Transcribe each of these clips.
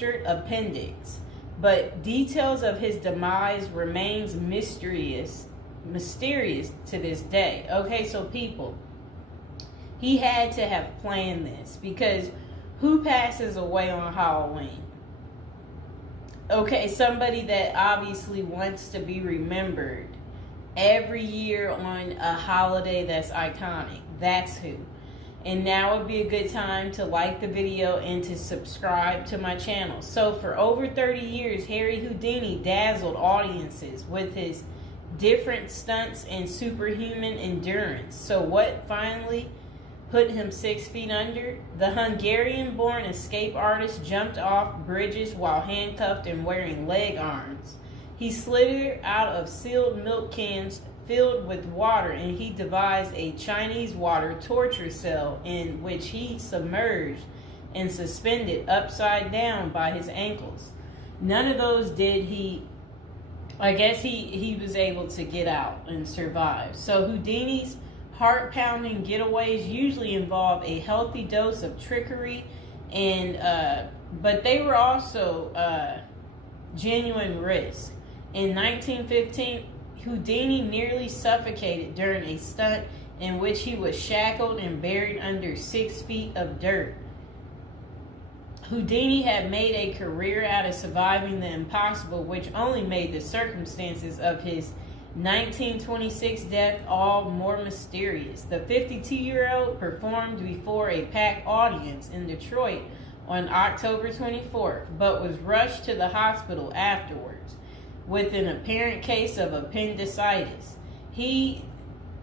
ruptured appendix. But details of his demise remains mysterious to this day. Okay, so people, he had to have planned this, because who passes away on Halloween? Okay, somebody that obviously wants to be remembered every year on a holiday that's iconic. That's who. And now would be a good time to like the video and to subscribe to my channel. So for over 30 years, Harry Houdini dazzled audiences with his different stunts and superhuman endurance. So what finally put him 6 feet under? The Hungarian-born escape artist jumped off bridges while handcuffed and wearing leg irons. He slithered out of sealed milk cans filled with water, and he devised a Chinese water torture cell in which he submerged and suspended upside down by his ankles. None of those did he. I guess he was able to get out and survive. So Houdini's heart-pounding getaways usually involve a healthy dose of trickery, and but they were also genuine risk. In 1915, Houdini nearly suffocated during a stunt in which he was shackled and buried under 6 feet of dirt. Houdini had made a career out of surviving the impossible, which only made the circumstances of his 1926 death all more mysterious. The 52-year-old performed before a packed audience in Detroit on October 24th, but was rushed to the hospital afterwards with an apparent case of appendicitis. He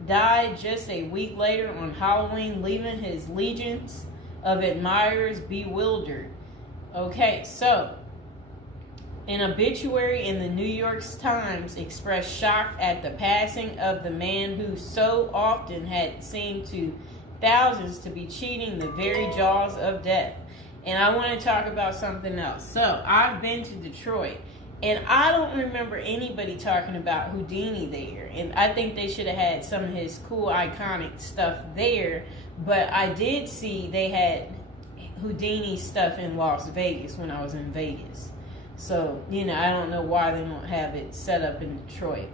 died just a week later on Halloween, leaving his legions of admirers bewildered. Okay, so an obituary in the New York Times expressed shock at the passing of the man who so often had seemed to thousands to be cheating the very jaws of death. And I want to talk about something else. So I've been to Detroit, and I don't remember anybody talking about Houdini there. And I think they should have had some of his cool, iconic stuff there. But I did see they had Houdini stuff in Las Vegas when I was in Vegas. So, I don't know why they don't have it set up in Detroit.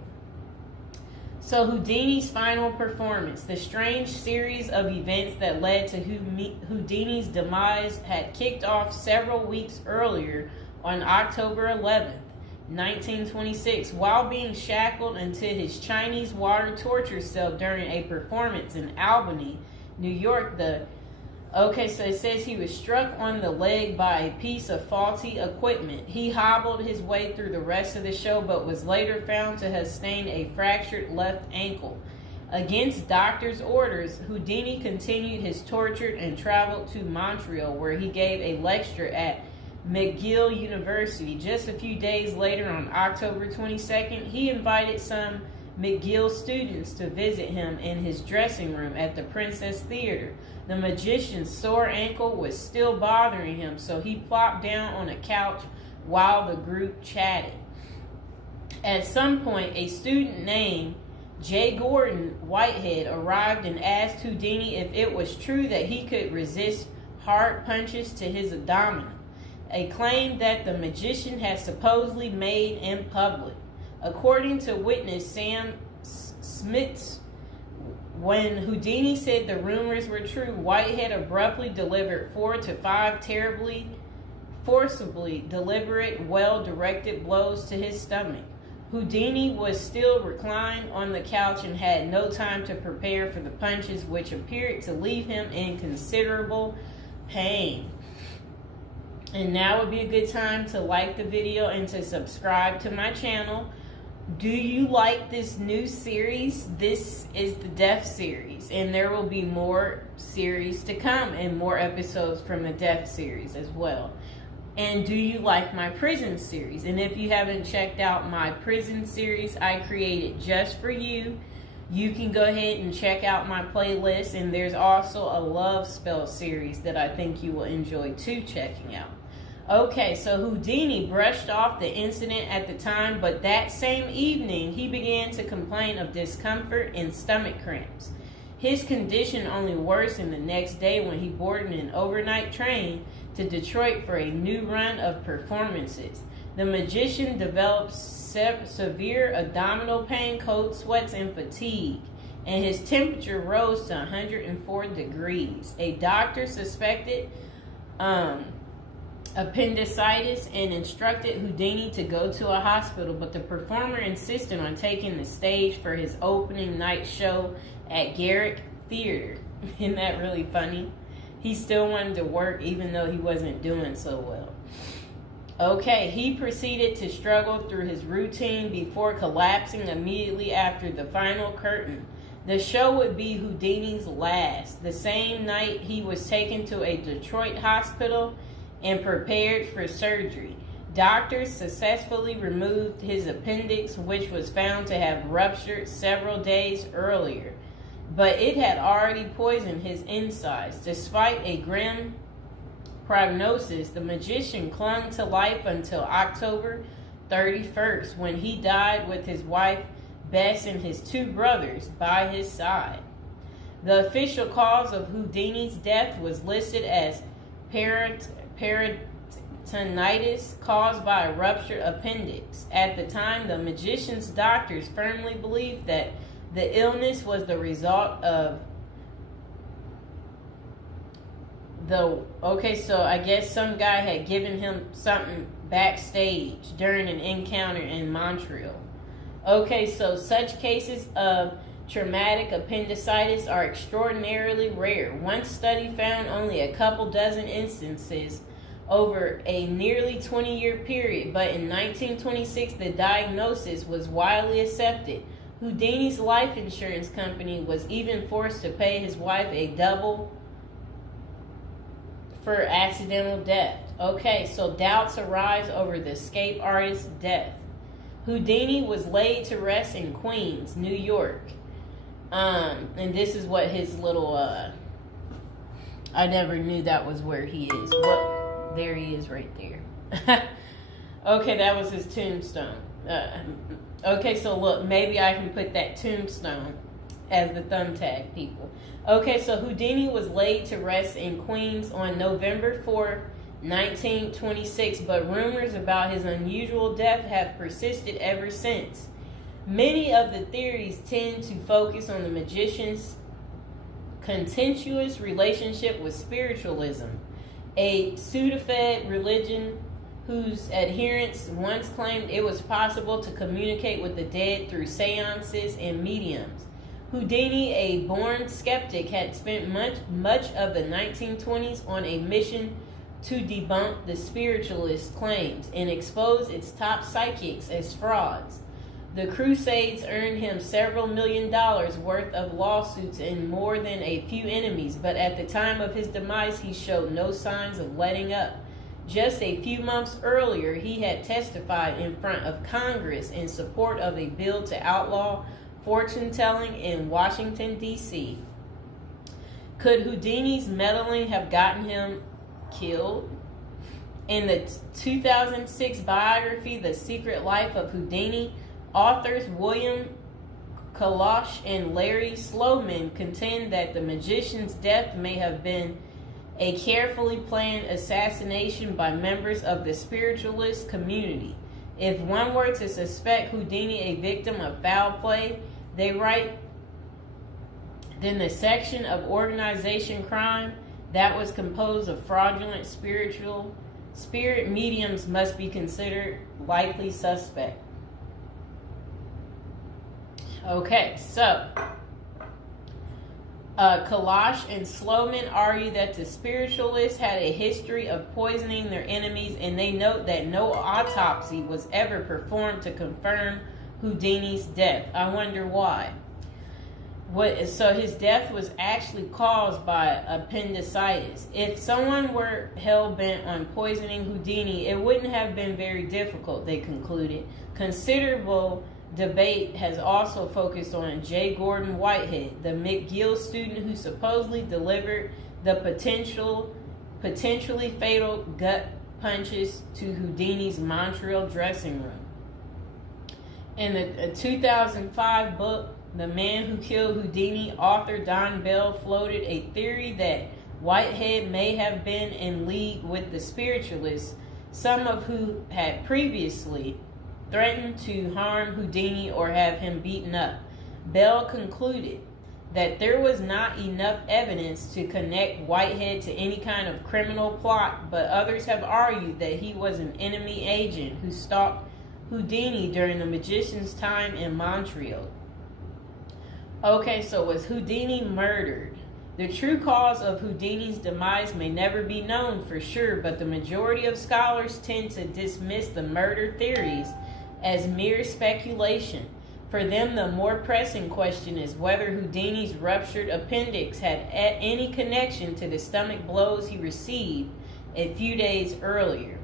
So Houdini's final performance. The strange series of events that led to Houdini's demise had kicked off several weeks earlier on October 11th. 1926, while being shackled into his Chinese water torture cell during a performance in Albany, New York. So it says he was struck on the leg by a piece of faulty equipment. He hobbled his way through the rest of the show, but was later found to have sustained a fractured left ankle. Against doctors' orders, Houdini continued his torture and traveled to Montreal, where he gave a lecture at McGill University. Just a few days later, on October 22nd, he invited some McGill students to visit him in his dressing room at the Princess Theater. The magician's sore ankle was still bothering him, so he plopped down on a couch while the group chatted. At some point, a student named J. Gordon Whitehead arrived and asked Houdini if it was true that he could resist hard punches to his abdomen, a claim that the magician had supposedly made in public. According to witness Sam Smits, when Houdini said the rumors were true, Whitehead abruptly delivered 4 to 5 terribly, forcibly deliberate, well-directed blows to his stomach. Houdini was still reclined on the couch and had no time to prepare for the punches, which appeared to leave him in considerable pain. And now would be a good time to like the video and to subscribe to my channel. Do you like this new series? This is the Death series, and there will be more series to come and more episodes from the Death series as well. And do you like my prison series? And if you haven't checked out my prison series I created just for you, you can go ahead and check out my playlist. And there's also a love spell series that I think you will enjoy too checking out. Okay, so Houdini brushed off the incident at the time, but that same evening he began to complain of discomfort and stomach cramps. His condition only worsened the next day when he boarded an overnight train to Detroit for a new run of performances. The magician developed severe abdominal pain, cold sweats, and fatigue, and his temperature rose to 104 degrees. A doctor suspected appendicitis and instructed Houdini to go to a hospital, but the performer insisted on taking the stage for his opening night show at Garrick Theater. Isn't that really funny? He still wanted to work even though he wasn't doing so well. Okay, he proceeded to struggle through his routine before collapsing immediately after the final curtain. The show would be Houdini's last. The same night, he was taken to a Detroit hospital and prepared for surgery. Doctors successfully removed his appendix, which was found to have ruptured several days earlier, but it had already poisoned his insides. Despite a grim prognosis, the magician clung to life until October 31st, when he died with his wife Bess and his two brothers by his side. The official cause of Houdini's death was listed as peritonitis caused by a ruptured appendix. At the time, the magician's doctors firmly believed that the illness was the result of so I guess some guy had given him something backstage during an encounter in Montreal. Okay, so such cases of traumatic appendicitis are extraordinarily rare. One study found only a couple dozen instances over a nearly 20-year period, but in 1926 the diagnosis was widely accepted. Houdini's life insurance company was even forced to pay his wife a double for accidental death. Okay, so doubts arise over the escape artist's death. Houdini was laid to rest in Queens, New York. And this is what his little, I never knew that was where he is. Well, there he is right there. Okay, that was his tombstone. Okay, so look, maybe I can put that tombstone as the thumbtack, people. Okay, so Houdini was laid to rest in Queens on November 4th, 1926, but rumors about his unusual death have persisted ever since. Many of the theories tend to focus on the magician's contentious relationship with spiritualism, a pseudo-fed religion whose adherents once claimed it was possible to communicate with the dead through seances and mediums. Houdini, a born skeptic, had spent much of the 1920s on a mission to debunk the spiritualist claims and expose its top psychics as frauds. The Crusades earned him several $1 million worth of lawsuits and more than a few enemies, but at the time of his demise, he showed no signs of letting up. Just a few months earlier, he had testified in front of Congress in support of a bill to outlaw fortune-telling in Washington, D.C. Could Houdini's meddling have gotten him killed? In the 2006 biography, The Secret Life of Houdini, authors William Kalash and Larry Sloman contend that the magician's death may have been a carefully planned assassination by members of the spiritualist community. If one were to suspect Houdini a victim of foul play, they write, then the section of organization crime that was composed of fraudulent spirit mediums must be considered likely suspect. Okay, so Kalash and Sloman argue that the spiritualists had a history of poisoning their enemies, and they note that no autopsy was ever performed to confirm Houdini's death. I wonder why. So his death was actually caused by appendicitis. If someone were hell-bent on poisoning Houdini, it wouldn't have been very difficult, they concluded. Considerable debate has also focused on J. Gordon Whitehead, the McGill student who supposedly delivered the potentially fatal gut punches to Houdini's Montreal dressing room. In the 2005 book, the man who killed Houdini, author Don Bell, floated a theory that Whitehead may have been in league with the spiritualists, some of who had previously threatened to harm Houdini or have him beaten up. Bell concluded that there was not enough evidence to connect Whitehead to any kind of criminal plot, but others have argued that he was an enemy agent who stalked Houdini during the magician's time in Montreal. Okay, so was Houdini murdered? The true cause of Houdini's demise may never be known for sure, but the majority of scholars tend to dismiss the murder theories as mere speculation. For them, the more pressing question is whether Houdini's ruptured appendix had any connection to the stomach blows he received a few days earlier.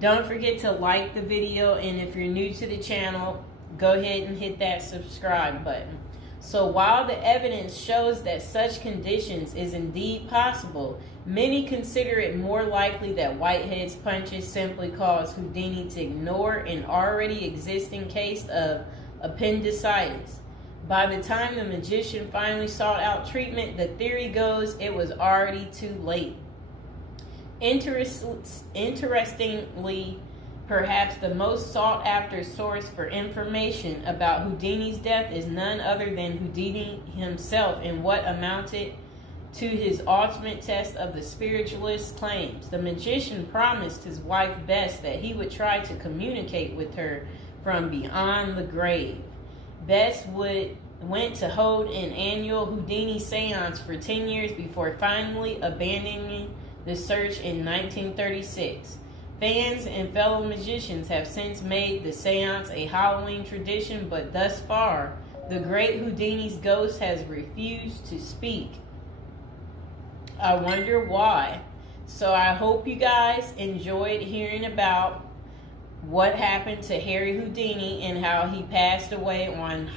Don't forget to like the video, and if you're new to the channel, go ahead and hit that subscribe button. So while the evidence shows that such conditions is indeed possible, many consider it more likely that Whitehead's punches simply caused Houdini to ignore an already existing case of appendicitis. By the time the magician finally sought out treatment, the theory goes it was already too late. Interestingly, perhaps the most sought after source for information about Houdini's death is none other than Houdini himself in what amounted to his ultimate test of the spiritualist's claims. The magician promised his wife Bess that he would try to communicate with her from beyond the grave. Bess went to hold an annual Houdini seance for 10 years before finally abandoning the search in 1936. Fans and fellow magicians have since made the seance a Halloween tradition, but thus far, the great Houdini's ghost has refused to speak. I wonder why. So I hope you guys enjoyed hearing about what happened to Harry Houdini and how he passed away on